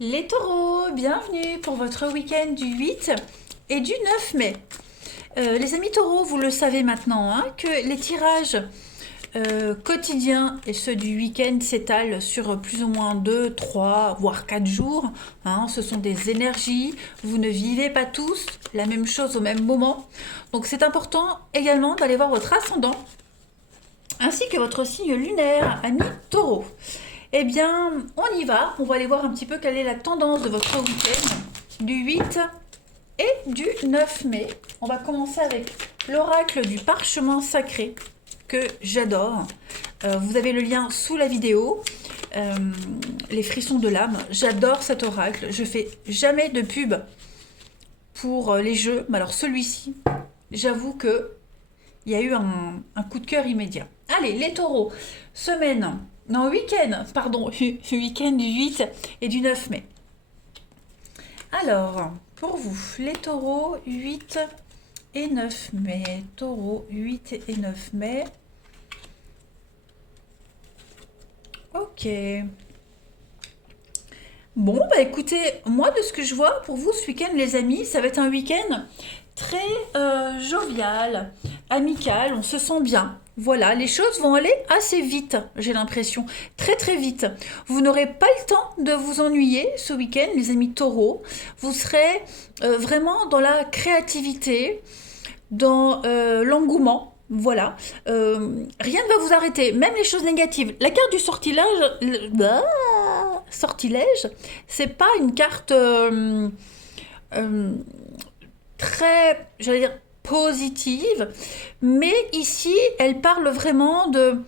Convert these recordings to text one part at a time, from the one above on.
Les taureaux, bienvenue pour votre week-end du 8 et du 9 mai. Les amis taureaux, vous le savez maintenant, hein, que les tirages quotidiens et ceux du week-end s'étalent sur plus ou moins 2, 3, voire 4 jours. Hein. Ce sont des énergies, vous ne vivez pas tous la même chose au même moment. Donc c'est important également d'aller voir votre ascendant ainsi que votre signe lunaire, ami taureau. Eh bien, on y va. On va aller voir un petit peu quelle est la tendance de votre week-end du 8 et du 9 mai. On va commencer avec l'oracle du parchemin sacré que j'adore. Vous avez le lien sous la vidéo. Les frissons de l'âme. J'adore cet oracle. Je fais jamais de pub pour les jeux. Mais alors celui-ci, j'avoue que il y a eu un coup de cœur immédiat. Allez, les taureaux, semaine, non, week-end, pardon, week-end du 8 et du 9 mai. Alors, pour vous, les taureaux, 8 et 9 mai. Taureaux, 8 et 9 mai. Ok. Bon, bah écoutez, moi de ce que je vois pour vous ce week-end, les amis, ça va être un week-end très jovial, amical, on se sent bien. Voilà, les choses vont aller assez vite, j'ai l'impression, très très vite. Vous n'aurez pas le temps de vous ennuyer ce week-end, les amis taureaux. Vous serez vraiment dans la créativité, dans l'engouement. Voilà, rien ne va vous arrêter, même les choses négatives. La carte du sortilège, c'est pas une carte euh, très, j'allais dire, positive, mais ici, elle parle vraiment de,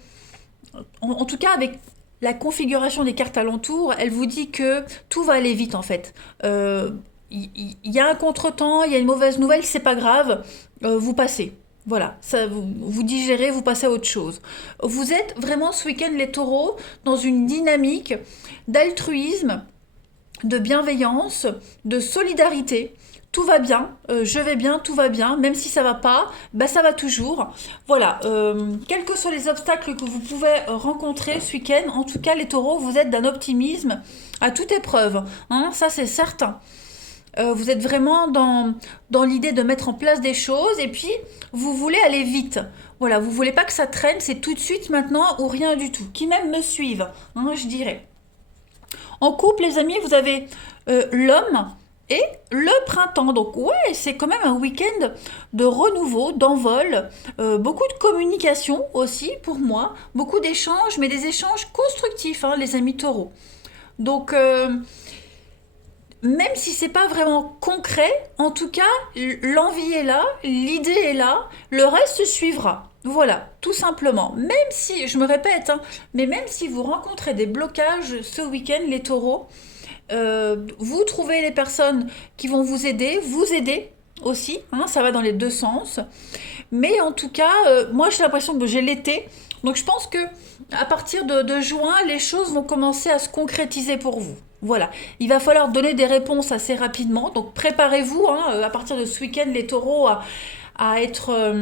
en tout cas avec la configuration des cartes alentours, elle vous dit que tout va aller vite en fait. Il y a un contretemps, il y a une mauvaise nouvelle, c'est pas grave, vous passez. Voilà, ça, vous digérez, vous passez à autre chose. Vous êtes vraiment ce week-end, les taureaux, dans une dynamique d'altruisme, de bienveillance, de solidarité. Tout va bien, je vais bien, tout va bien, même si ça va pas, bah ça va toujours. Voilà, quels que soient les obstacles que vous pouvez rencontrer ce week-end, en tout cas les taureaux, vous êtes d'un optimisme à toute épreuve, hein, ça c'est certain. Vous êtes vraiment dans l'idée de mettre en place des choses et puis vous voulez aller vite. Voilà, vous voulez pas que ça traîne, c'est tout de suite maintenant ou rien du tout. Qui même me suivent, hein, je dirais. En couple, les amis, vous avez l'homme et le printemps. Donc ouais, c'est quand même un week-end de renouveau, d'envol, beaucoup de communication aussi pour moi, beaucoup d'échanges, mais des échanges constructifs, hein, les amis taureaux. Donc même si c'est pas vraiment concret, en tout cas, l'envie est là, l'idée est là, le reste suivra. Voilà, tout simplement. Même si, je me répète, hein, mais même si vous rencontrez des blocages ce week-end, les taureaux, vous trouvez les personnes qui vont vous aider aussi, hein, ça va dans les deux sens. Mais en tout cas, moi j'ai l'impression que j'ai l'été, donc je pense que à partir de juin, les choses vont commencer à se concrétiser pour vous. Voilà, il va falloir donner des réponses assez rapidement, donc préparez-vous hein, à partir de ce week-end, les taureaux, à être,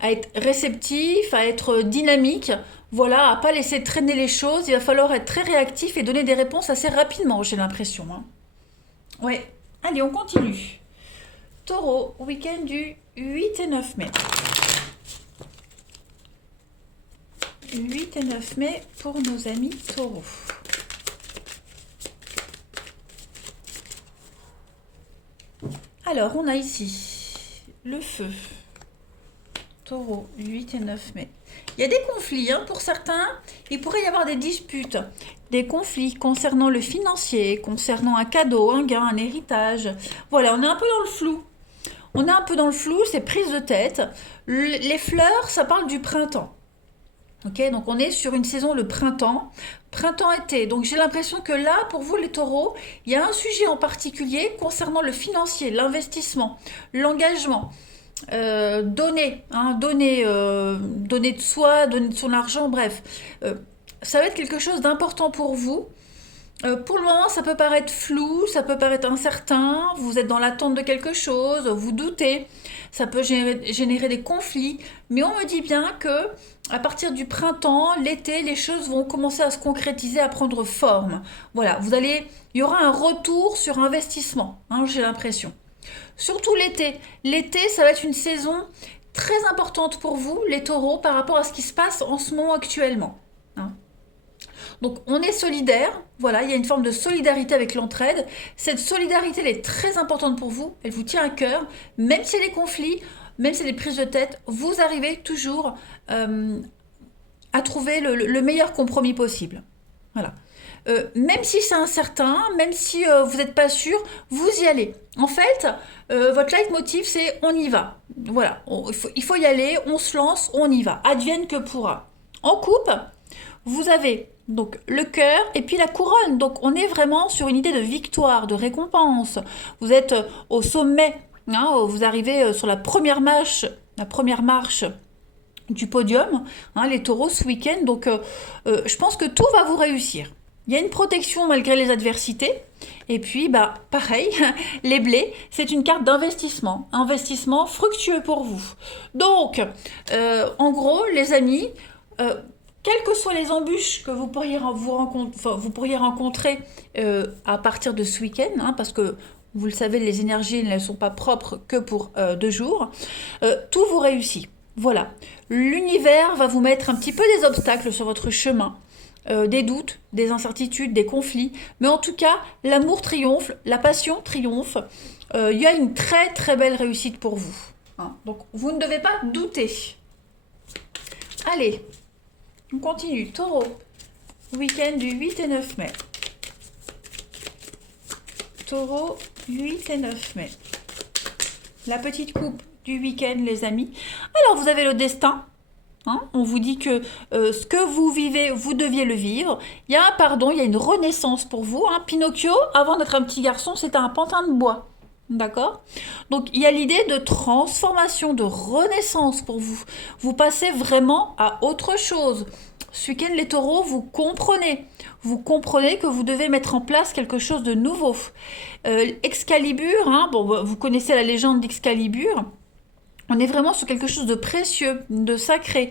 à être réceptifs, à être dynamiques, voilà, à pas laisser traîner les choses. Il va falloir être très réactif et donner des réponses assez rapidement, j'ai l'impression. Hein. Ouais, allez, on continue. Taureau, week-end du 8 et 9 mai. 8 et 9 mai pour nos amis taureaux. Alors, on a ici le feu. Taureau, 8 et 9 mai. Il y a des conflits, hein, pour certains. Il pourrait y avoir des disputes, des conflits concernant le financier, concernant un cadeau, un gain, un héritage. Voilà, on est un peu dans le flou. On est un peu dans le flou, c'est prise de tête. Les fleurs, ça parle du printemps. Ok, donc on est sur une saison le printemps, printemps-été. Donc j'ai l'impression que là, pour vous les taureaux, il y a un sujet en particulier concernant le financier, l'investissement, l'engagement. Donner, hein, donner de soi, donner de son argent, bref. Ça va être quelque chose d'important pour vous. Pour le moment, ça peut paraître flou, ça peut paraître incertain, vous êtes dans l'attente de quelque chose, vous doutez, ça peut générer des conflits, mais on me dit bien que à partir du printemps, l'été, les choses vont commencer à se concrétiser, à prendre forme. Voilà, il y aura un retour sur investissement, hein, j'ai l'impression. Surtout l'été. L'été, ça va être une saison très importante pour vous, les taureaux, par rapport à ce qui se passe en ce moment actuellement, hein. Donc on est solidaire, voilà, il y a une forme de solidarité avec l'entraide. Cette solidarité, elle est très importante pour vous, elle vous tient à cœur, même si les conflits, même si les prises de tête, vous arrivez toujours à trouver le meilleur compromis possible. Voilà. Même si c'est incertain, même si vous n'êtes pas sûr, vous y allez. En fait, votre leitmotiv, c'est on y va. Voilà, il faut y aller, on se lance, on y va. Advienne que pourra. En coupe, vous avez donc le cœur et puis la couronne. Donc on est vraiment sur une idée de victoire, de récompense. Vous êtes au sommet, hein, vous arrivez sur la première marche du podium, hein, les taureaux ce week-end. Donc je pense que tout va vous réussir. Il y a une protection malgré les adversités. Et puis, bah, pareil, les blés, c'est une carte d'investissement. Investissement fructueux pour vous. Donc, en gros, les amis, quelles que soient les embûches que vous pourriez, vous pourriez rencontrer à partir de ce week-end, hein, parce que vous le savez, les énergies ne sont pas propres que pour 2 jours, tout vous réussit. Voilà. L'univers va vous mettre un petit peu des obstacles sur votre chemin. Des doutes, des incertitudes, des conflits. Mais en tout cas, l'amour triomphe, la passion triomphe. Il y a une très très belle réussite pour vous, hein. Donc, vous ne devez pas douter. Allez, on continue. Taureau, week-end du 8 et 9 mai. Taureau, 8 et 9 mai. La petite coupe du week-end, les amis. Alors, vous avez le destin. Hein, on vous dit que ce que vous vivez, vous deviez le vivre. Il y a un pardon, il y a une renaissance pour vous, hein. Pinocchio, avant d'être un petit garçon, c'était un pantin de bois. D'accord? Donc il y a l'idée de transformation, de renaissance pour vous. Vous passez vraiment à autre chose. Ce week-end, les taureaux, vous comprenez. Vous comprenez que vous devez mettre en place quelque chose de nouveau. Excalibur, hein, bon, vous connaissez la légende d'Excalibur. On est vraiment sur quelque chose de précieux, de sacré.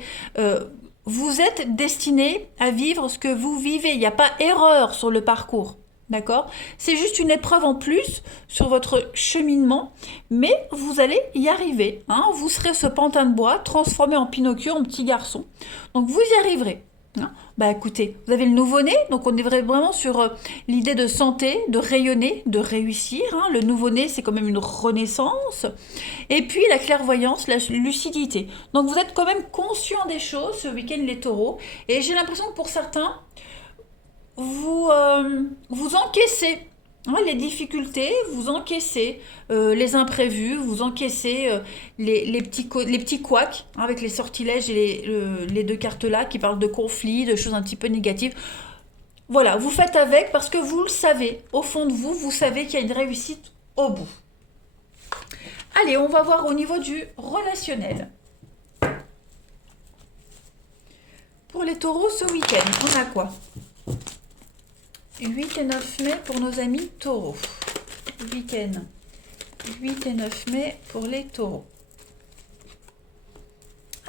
Vous êtes destiné à vivre ce que vous vivez. Il n'y a pas erreur sur le parcours. D'accord? C'est juste une épreuve en plus sur votre cheminement, mais vous allez y arriver, hein. Vous serez ce pantin de bois transformé en Pinocchio, en petit garçon. Donc vous y arriverez, hein. Bah écoutez, vous avez le nouveau-né, donc on est vraiment sur l'idée de santé, de rayonner, de réussir, hein. Le nouveau-né, c'est quand même une renaissance. Et puis la clairvoyance, la lucidité. Donc vous êtes quand même conscient des choses ce week-end, les taureaux. Et j'ai l'impression que pour certains, vous encaissez, hein, les difficultés, vous encaissez les imprévus, vous encaissez les petits couacs, hein, avec les sortilèges et les 2 cartes là qui parlent de conflits, de choses un petit peu négatives. Voilà, vous faites avec parce que vous le savez, au fond de vous, vous savez qu'il y a une réussite au bout. Allez, on va voir au niveau du relationnel. Pour les taureaux ce week-end, on a quoi? 8 et 9 mai pour nos amis taureaux. Week-end 8 et 9 mai pour les taureaux.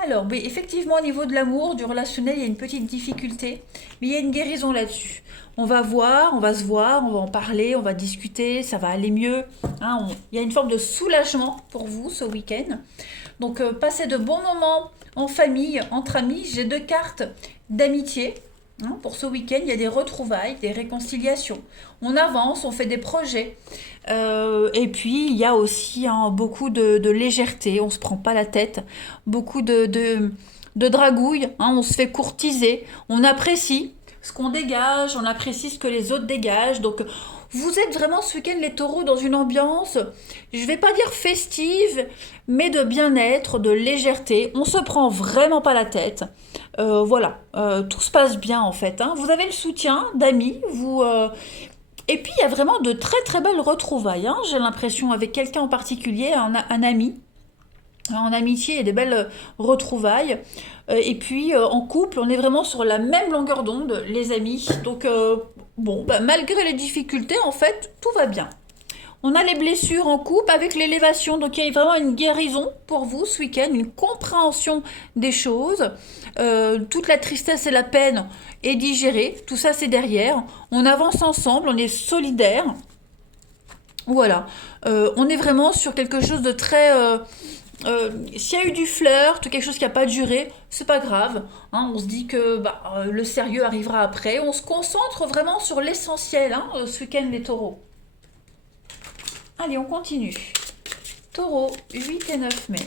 Alors, mais effectivement, au niveau de l'amour, du relationnel, il y a une petite difficulté, mais il y a une guérison là-dessus. On va voir, on va se voir, on va en parler, on va discuter, ça va aller mieux, hein. Il y a une forme de soulagement pour vous ce week-end. Donc, passez de bons moments en famille, entre amis. J'ai 2 cartes d'amitié. Hein, pour ce week-end, il y a des retrouvailles, des réconciliations. On avance, on fait des projets. Et puis, il y a aussi, hein, beaucoup de légèreté. On ne se prend pas la tête. Beaucoup de dragouille. Hein, on se fait courtiser. On apprécie ce qu'on dégage. On apprécie ce que les autres dégagent. Donc, vous êtes vraiment ce week-end, les taureaux, dans une ambiance, je ne vais pas dire festive, mais de bien-être, de légèreté. On ne se prend vraiment pas la tête. Voilà, tout se passe bien en fait, hein. Vous avez le soutien d'amis, et puis il y a vraiment de très très belles retrouvailles, hein. J'ai l'impression avec quelqu'un en particulier, un ami. En amitié, il y a des belles retrouvailles. Et puis en couple, on est vraiment sur la même longueur d'onde, les amis. Donc Bon, bah, malgré les difficultés, en fait, tout va bien. On a les blessures en couple avec l'élévation, donc il y a vraiment une guérison pour vous ce week-end, une compréhension des choses. Toute la tristesse et la peine est digérée, tout ça c'est derrière. On avance ensemble, on est solidaires. Voilà, on est vraiment sur quelque chose de très... s'il y a eu du flirt, quelque chose qui n'a pas duré, c'est pas grave. Hein, on se dit que le sérieux arrivera après. On se concentre vraiment sur l'essentiel hein, ce week-end les taureaux. Allez, on continue. Taureau, 8 et 9 mai.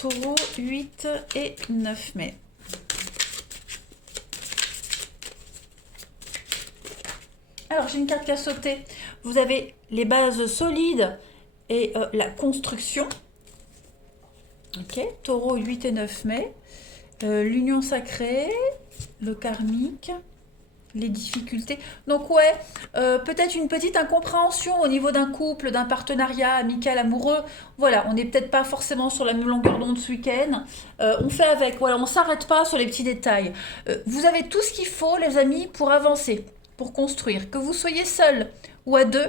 Taureau, 8 et 9 mai. Alors, j'ai une carte qui a sauté. Vous avez les bases solides et la construction. Ok, Taureau, 8 et 9 mai. L'union sacrée, le karmique, les difficultés. Donc ouais, peut-être une petite incompréhension au niveau d'un couple, d'un partenariat amical, amoureux. Voilà, on n'est peut-être pas forcément sur la même longueur d'onde ce week-end. On fait avec, voilà, on s'arrête pas sur les petits détails. Vous avez tout ce qu'il faut, les amis, pour avancer, pour construire. Que vous soyez seul ou à deux,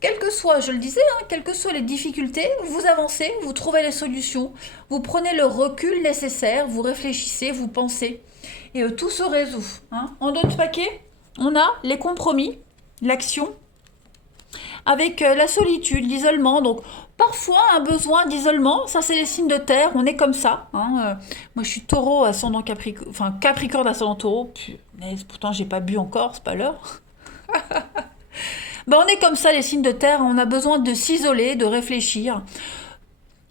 quelles que soient, je le disais, hein, quelles que soient les difficultés, vous avancez, vous trouvez les solutions, vous prenez le recul nécessaire, vous réfléchissez, vous pensez, et tout se résout. Hein. En d'autres paquets, on a les compromis, l'action, avec la solitude, l'isolement. Donc, parfois, un besoin d'isolement, ça c'est les signes de terre, on est comme ça. Hein. Moi, je suis taureau, ascendant capricorne, enfin capricorne, ascendant taureau, mais pourtant, j'ai pas bu encore, c'est pas l'heure. Ben, on est comme ça, les signes de terre, on a besoin de s'isoler, de réfléchir.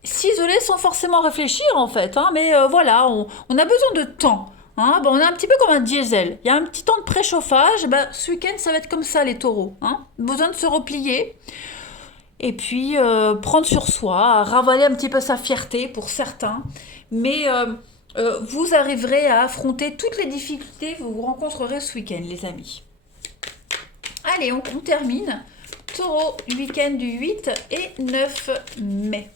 S'isoler sans forcément réfléchir, en fait, hein, mais voilà, on a besoin de temps. Hein. Ben, on est un petit peu comme un diesel. Il y a un petit temps de préchauffage. Ben, ce week-end, ça va être comme ça, les taureaux. Hein. Besoin de se replier. Et puis, prendre sur soi, ravaler un petit peu sa fierté pour certains. Mais vous arriverez à affronter toutes les difficultés que vous rencontrerez ce week-end, les amis. Allez, on termine. Taureau, week-end du 8 et 9 mai.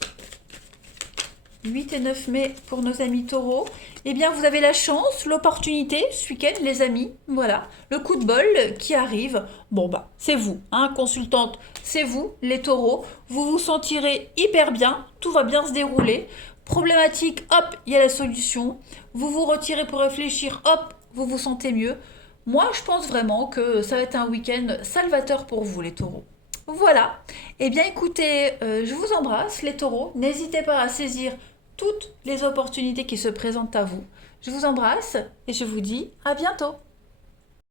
8 et 9 mai pour nos amis taureaux. Eh bien, vous avez la chance, l'opportunité, ce week-end, les amis. Voilà, le coup de bol qui arrive. Bon, bah, c'est vous, hein, consultante, c'est vous, les taureaux. Vous vous sentirez hyper bien, tout va bien se dérouler. Problématique, hop, il y a la solution. Vous vous retirez pour réfléchir, hop, vous vous sentez mieux. Moi, je pense vraiment que ça va être un week-end salvateur pour vous, les taureaux. Voilà. Eh bien, écoutez, je vous embrasse, les taureaux. N'hésitez pas à saisir toutes les opportunités qui se présentent à vous. Je vous embrasse et je vous dis à bientôt.